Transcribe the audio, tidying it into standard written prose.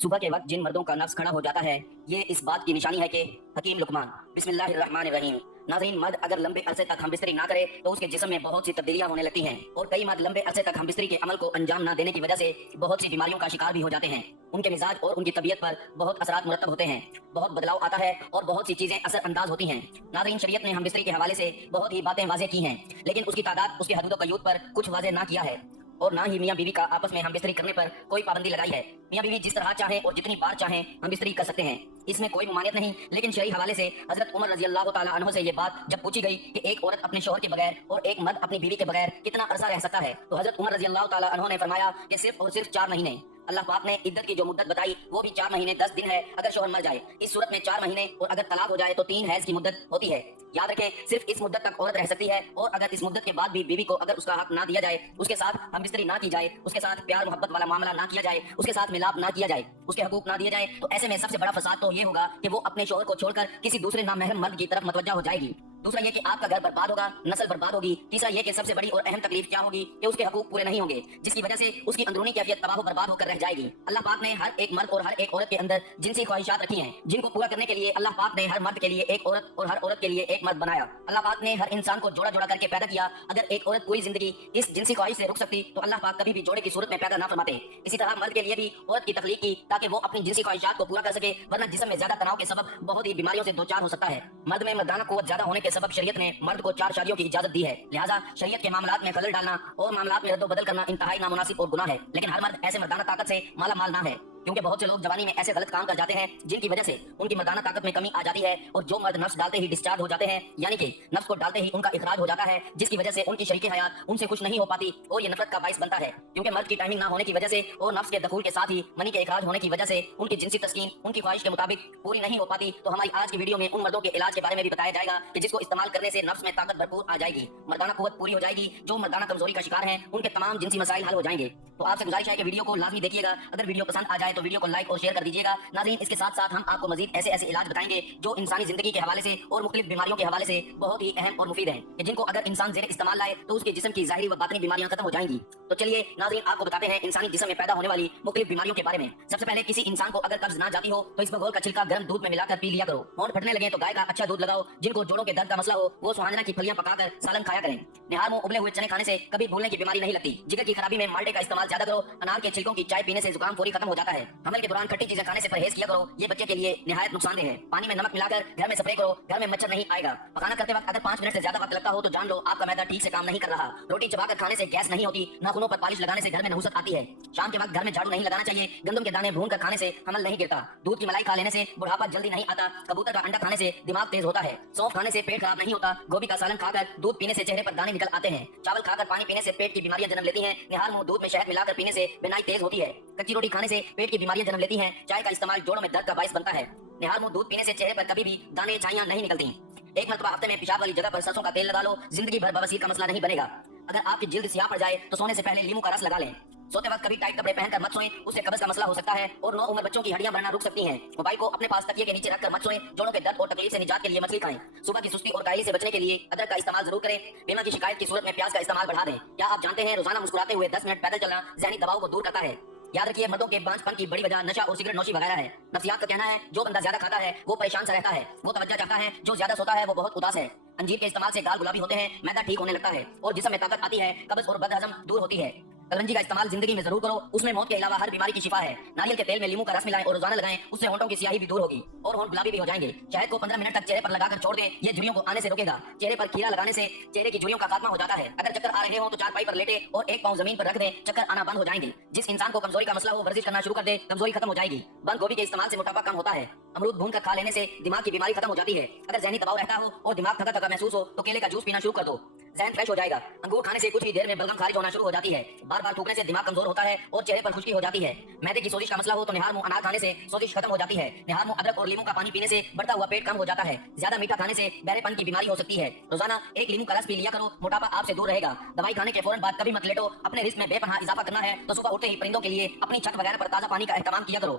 صبح کے وقت جن مردوں کا نفس کھڑا ہو جاتا ہے یہ اس بات کی نشانی ہے کہ حکیم لقمان بسم اللہ الرحمن الرحیم۔ ناظرین، مرد اگر لمبے عرصے تک ہم بستری نہ کرے تو اس کے جسم میں بہت سی تبدیلیاں ہونے لگتی ہیں، اور کئی مرد لمبے عرصے تک ہم بستری کے عمل کو انجام نہ دینے کی وجہ سے بہت سی بیماریوں کا شکار بھی ہو جاتے ہیں۔ ان کے مزاج اور ان کی طبیعت پر بہت اثرات مرتب ہوتے ہیں، بہت بدلاؤ آتا ہے اور بہت سی چیزیں اثر انداز ہوتی ہیں۔ ناظرین، شریعت نے ہم بستری کے حوالے سے بہت ہی باتیں واضح کی ہیں، لیکن اس کی تعداد اس کے حدود و قیود پر کچھ واضح نہ کیا ہے، اور نہ ہی میاں بیوی کا آپس میں ہم بستری کرنے پر کوئی پابندی لگائی ہے۔ میاں بیوی جس طرح چاہیں اور جتنی بار چاہیں ہم بستری کر سکتے ہیں، اس میں کوئی ممانعت نہیں، لیکن شرعی حوالے سے حضرت عمر رضی اللہ تعالیٰ عنہ سے یہ بات جب پوچھی گئی کہ ایک عورت اپنے شوہر کے بغیر اور ایک مرد اپنی بیوی کے بغیر کتنا عرصہ رہ سکتا ہے، تو حضرت عمر رضی اللہ تعالیٰ عنہ نے فرمایا کہ صرف اور صرف 4 مہینے۔ اللہ پاک نے عدت کی جو مدت بتائی وہ بھی 4 مہینے 10 دن ہے اگر شوہر مر جائے۔ اس صورت میں 4 مہینے، اور اگر طلاق ہو جائے تو 3 حیض کی مدت ہوتی ہے۔ یاد رکھیں، صرف اس مدت تک عورت رہ سکتی ہے، اور اگر اس مدت کے بعد بھی بیوی کو اگر اس کا حق نہ دیا جائے، اس کے ساتھ ہم بستری نہ کی جائے، اس کے ساتھ پیار محبت والا معاملہ نہ کیا جائے، اس کے ساتھ ملاپ نہ کیا جائے، اس کے حقوق نہ دیے جائے، تو ایسے میں سب سے بڑا فساد تو یہ ہوگا کہ وہ اپنے شوہر کو چھوڑ کر کسی دوسرے نامحرم مرد کی طرف متوجہ ہو جائے گی۔ دوسرا یہ کہ آپ کا گھر برباد ہوگا، نسل برباد ہوگی۔ تیسرا یہ کہ سب سے بڑی اور اہم تکلیف کیا ہوگی کہ اس کے حقوق پورے نہیں ہوں گے، جس کی وجہ سے اس کی اندرونی کیفیت تباہ و برباد ہو کر رہ جائے گی۔ اللہ پاک نے ہر ایک مرد اور ہر ایک عورت کے اندر جنسی خواہشات رکھی ہیں، جن کو پورا کرنے کے لیے اللہ پاک نے ہر مرد کے لیے ایک عورت اور ہر عورت کے لیے ایک مرد بنایا۔ اللہ پاک نے ہر انسان کو جوڑا جوڑا کر کے پیدا کیا۔ اگر ایک عورت پوری زندگی اس جنسی خواہش سے رک سکتی تو اللہ پاک کبھی بھی جوڑے کی صورت میں پیدا نہ فرماتے۔ اسی طرح مرد کے لیے بھی عورت کی تخلیق کی تاکہ وہ اپنی جنسی خواہشات کو پورا کر سکے، ورنہ جسم میں زیادہ تناؤ کے سبب بہت ہی بیماریوں سے دوچار ہو سکتا ہے۔ مرد میں مردانہ قوت زیادہ ہونے کے سبب شریعت نے مرد کو 4 شادیوں کی اجازت دی ہے، لہٰذا شریعت کے معاملات میں خلل ڈالنا اور معاملات میں رد و بدل کرنا انتہائی نامناسب اور گناہ ہے۔ لیکن ہر مرد ایسے مردانہ طاقت سے مالا مال نہ ہے، کیونکہ بہت سے لوگ جوانی میں ایسے غلط کام کر جاتے ہیں جن کی وجہ سے ان کی مردانہ طاقت میں کمی آ جاتی ہے، اور جو مرد نفس ڈالتے ہی ڈسچارج ہو جاتے ہیں، یعنی کہ نفس کو ڈالتے ہی ان کا اخراج ہو جاتا ہے، جس کی وجہ سے ان کی شریک حیات ان سے خوش نہیں ہو پاتی، اور یہ نفرت کا باعث بنتا ہے، کیونکہ مرد کی ٹائمنگ نہ ہونے کی وجہ سے اور نفس کے دخول کے ساتھ ہی منی کے اخراج ہونے کی وجہ سے ان کی جنسی تسکین ان کی خواہش کے مطابق پوری نہیں ہو پاتی۔ تو ہماری آج کی ویڈیو میں ان مردوں کے علاج کے بارے میں بھی بتایا جائے گا کہ جس کو استعمال کرنے سے نفس میں طاقت بھرپور آ جائے گی، مردانہ قوت پوری ہو جائے گی۔ جو مردانہ کمزوری کا شکار ہیں ان کے تمام جنسی مسائل حل ہو جائیں گے۔ تو آپ سے گزارش ہے کہ ویڈیو کو لازمی دیکھیے گا، اگر ویڈیو پسند آ جائے تو ویڈیو کو لائک اور شیئر کر دیجیے گا۔ ناظرین، اس کے ساتھ ساتھ ہم آپ کو مزید ایسے علاج بتائیں گے جو انسانی زندگی کے حوالے سے اور مختلف بیماریوں کے حوالے سے بہت ہی اہم اور مفید ہیں، کہ جن کو اگر انسان زیر استعمال لائے تو اس کے جسم کی ظاہری و باطنی بیماریاں ختم ہو جائیں گی۔ تو چلیے ناظرین، آپ کو بتاتے ہیں انسانی جسم میں پیدا ہونے والی مختلف بیماریوں کے بارے میں۔ سب سے پہلے کسی انسان کو اگر قبض نہ جاتی ہو تو اس بغور کا چھلکا گرم دودھ میں ملا کر پی لیا کرو۔ ہونٹ پھٹنے لگے تو گائے کا اچھا دودھ لگاؤ۔ جن کو جوڑوں کے درد کا مسئلہ ہو وہ سوہانجنا کی پھلیاں پکا کر سالن کھایا کریں۔ نہار منہ ابلے ہوئے چنے کھانے سے کبھی بھولنے کی بیماری نہیں لگتی۔ جگر کی خرابی میں مالٹے کا استعمال زیادہ کرو۔ انار کے چھلکوں کی چائے پینے سے زکام فوری ختم ہو جاتا ہے۔ حمل کے دوران کھٹی چیزیں کھانے سے پرہیز کیا کرو، یہ بچے کے لیے نہایت نقصان دہ ہے۔ پانی میں نمک ملا کر گھر میں سپرے کرو، گھر میں مچھر نہیں آئے گا۔ پکانا کرتے وقت اگر 5 منٹ سے زیادہ وقت لگتا ہو تو جان لو آپ کا معدہ ٹھیک سے کام نہیں کر رہا۔ روٹی چبا کر کھانے سے گیس نہیں ہوتی، ناخنوں پر پالش لگانے سے گھر میں نحوست آتی ہے۔ شام کے وقت گھر میں جھاڑو نہیں لگانا چاہیے۔ گندم کے دانے بھون کر کھانے سے حمل نہیں گرتا۔ دودھ کی ملائی کھا لینے سے بڑھاپا جلدی نہیں آتا۔ کبوتر کا انڈا کھانے سے دماغ تیز ہوتا ہے۔ سونف کھانے سے پیٹ خراب نہیں ہوتا۔ گوبھی کا سالن کھا کر دودھ پینے سے چہرے پر دانے نکل آتے ہیں۔ چاول کھا کر پانی پینے سے پیٹ کی بیماریاں جنم لیتی ہیں۔ نہار منہ دودھ میں شہد ملا کر پینے سے بینائی تیز ہوتی ہے۔ کچی روٹی کھانے سے پیٹ کی بیماریاں جنم لیتی ہیں۔ چائے کا استعمال جوڑوں میں درد کا باعث بنتا ہے۔ نہار منہ دودھ پینے سے چہرے پر کبھی بھی دانے چھائیاں نہیں نکلتی۔ ایک مرتبہ ہفتے میں پیشاب والی جگہ پر سرسوں کا تیل لگا لو، زندگی بھر بواسیر کا مسئلہ نہیں بنے گا۔ اگر آپ کی جلد سیاہ پڑ جائے تو سونے سے پہلے لیمو کا رس لگا لیں۔ سوتے وقت کبھی ٹائٹ کپڑے پہن کر مت سوئیں، اس سے قبض کا مسئلہ ہو سکتا ہے، اور نو عمر بچوں کی ہڈیاں بڑھنا رک سکتی ہیں۔ موبائل کو اپنے پاس تکیے کے نیچے رکھ کر مت سوئیں۔ جوڑوں کے درد اور تکلیف سے نجات کے لیے مچھلی کھائیں۔ صبح کی سستی اور کاہلی سے بچنے کے لیے ادرک کا استعمال ضرور کریں۔ بیمہ کی شکایت کی صورت میں پیاز کا استعمال بڑھا دیں۔ کیا آپ جانتے ہیں روزانہ مسکراتے ہوئے 10 منٹ پیدل چلنا ذہنی دباؤ کو دور کرتا ہے؟ یاد رکھیے، مردوں کے بانجھ پن کی بڑی وجہ نشہ اور سگریٹ نوشی وغیرہ ہے۔ نفسیات کا کہنا ہے جو بندہ زیادہ کھاتا ہے وہ پریشان سا رہتا ہے، وہ توجہ چاہتا ہے، جو زیادہ سوتا ہے وہ بہت اداس ہے۔ انجیر کے استعمال سے گال گلابی ہوتے ہیں، معدہ ٹھیک ہونے لگتا ہے اور جسم میں طاقت آتی ہے، قبض اور بد ہضم دور ہوتی ہے۔ کلونجی کا استعمال زندگی میں ضرور کرو، اس میں موت کے علاوہ ہر بیماری کی شفا ہے۔ ناریل کے تیل میں لیمو کا رس ملائیں اور روزانہ لگائیں، اس سے ہونٹوں کی سیاہی بھی دور ہوگی اور ہونٹ گلابی بھی ہو جائیں گے۔ شہد کو 15 منٹ تک چہرے پر لگا کر چھوڑ دیں، یہ جھریوں کو آنے سے روکے گا۔ چہرے پر کھیرا لگانے سے چہرے کی جھریوں کا خاتمہ ہو جاتا ہے۔ اگر چکر آ رہے ہوں تو چارپائی پر لیٹے اور ایک پاؤں زمین پر رکھ دیں، چکر آنا بند ہو جائیں گے۔ جس انسان کو کمزوری کا مسئلہ ہو ورزش کرنا شروع کر دے، کمزوری ختم ہو جائے گی۔ بند گوبھی کے استعمال سے موٹاپا کم ہوتا ہے۔ امرود بھون کر کھا لینے سے دماغ کی بیماری ختم ہو جاتی ہے۔ اگر ذہنی دباؤ رہتا ہو اور دماغ تھکا تھکا محسوس ہو تو کیلے کا جوس پینا شروع کر دو، ذہن فریش ہو جائے گا۔ انگور کھانے سے کچھ ہی دیر میں بلغم خارج ہونا شروع ہو جاتی ہے۔ بار بار تھوکنے سے دماغ کمزور ہوتا ہے اور چہرے پر خشکی ہو جاتی ہے۔ معدے کی سوزش کا مسئلہ ہو تو نہار منہ انار کھانے سے سوزش ختم ہو جاتی ہے۔ نہار منہ ادرک اور لیمو کا پانی پینے سے بڑھتا ہوا پیٹ کم ہو جاتا ہے۔ زیادہ میٹھا کھانے سے بہرے پن کی بیماری ہو سکتی ہے۔ روزانہ ایک لیمو کا رس پی لیا کرو، موٹاپا آپ سے دور رہے گا۔ دوائی کھانے کے فوراً بعد کبھی مت لیٹو، اپنے رزق میں بے پناہ اضافہ کرنا ہے تو صبح اٹھتے ہی پرندوں کے لیے اپنی چھت وغیرہ پر تازہ پانی کا اہتمام کیا کرو۔